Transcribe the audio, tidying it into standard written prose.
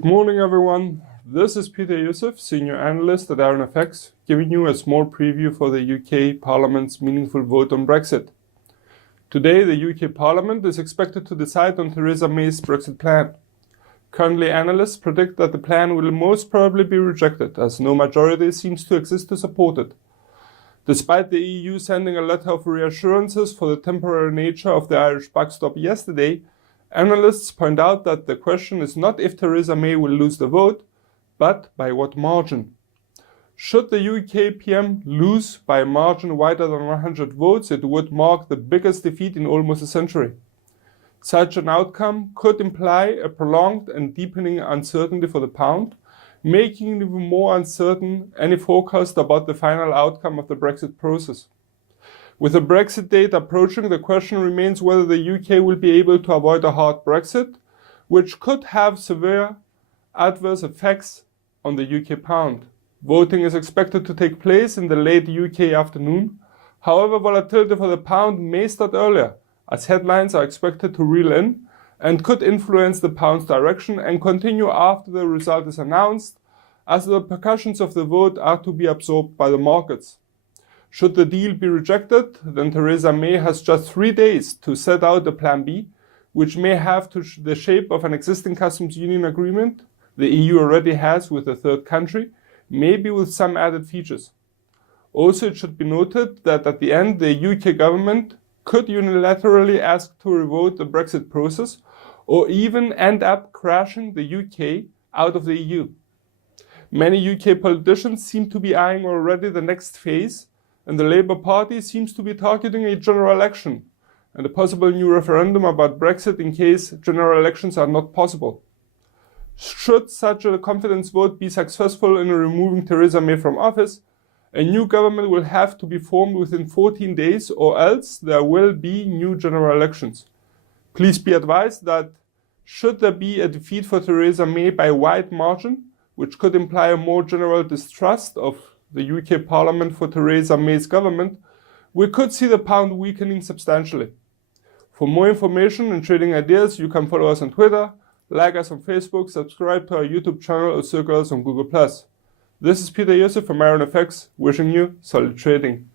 Good morning, everyone. This is Peter Youssef, Senior Analyst at IronFX, giving you a small preview for the UK Parliament's meaningful vote on Brexit. Today, the UK Parliament is expected to decide on Theresa May's Brexit plan. Currently, analysts predict that the plan will most probably be rejected, as no majority seems to exist to support it. Despite the EU sending a letter of reassurances for the temporary nature of the Irish backstop yesterday, analysts point out that the question is not if Theresa May will lose the vote, but by what margin. Should the UK PM lose by a margin wider than 100 votes, it would mark the biggest defeat in almost a century. Such an outcome could imply a prolonged and deepening uncertainty for the pound, making it even more uncertain any forecast about the final outcome of the Brexit process. With the Brexit date approaching, the question remains whether the UK will be able to avoid a hard Brexit, which could have severe adverse effects on the UK pound. Voting is expected to take place in the late UK afternoon. However, volatility for the pound may start earlier, as headlines are expected to reel in and could influence the pound's direction and continue after the result is announced, as the repercussions of the vote are to be absorbed by the markets. Should the deal be rejected, then Theresa May has just 3 days to set out a plan B, which may have the shape of an existing customs union agreement the EU already has with a third country, maybe with some added features. Also, it should be noted that at the end, the UK government could unilaterally ask to revoke the Brexit process, or even end up crashing the UK out of the EU. Many UK politicians seem to be eyeing already the next phase, and the Labour Party seems to be targeting a general election and a possible new referendum about Brexit in case general elections are not possible. Should such a confidence vote be successful in removing Theresa May from office, a new government will have to be formed within 14 days, or else there will be new general elections. Please be advised that should there be a defeat for Theresa May by a wide margin, which could imply a more general distrust of the UK Parliament for Theresa May's government, we could see the pound weakening substantially. For more information and trading ideas, you can follow us on Twitter, like us on Facebook, subscribe to our YouTube channel, or circle us on Google+. This is Peter Youssef from IronFX, wishing you solid trading.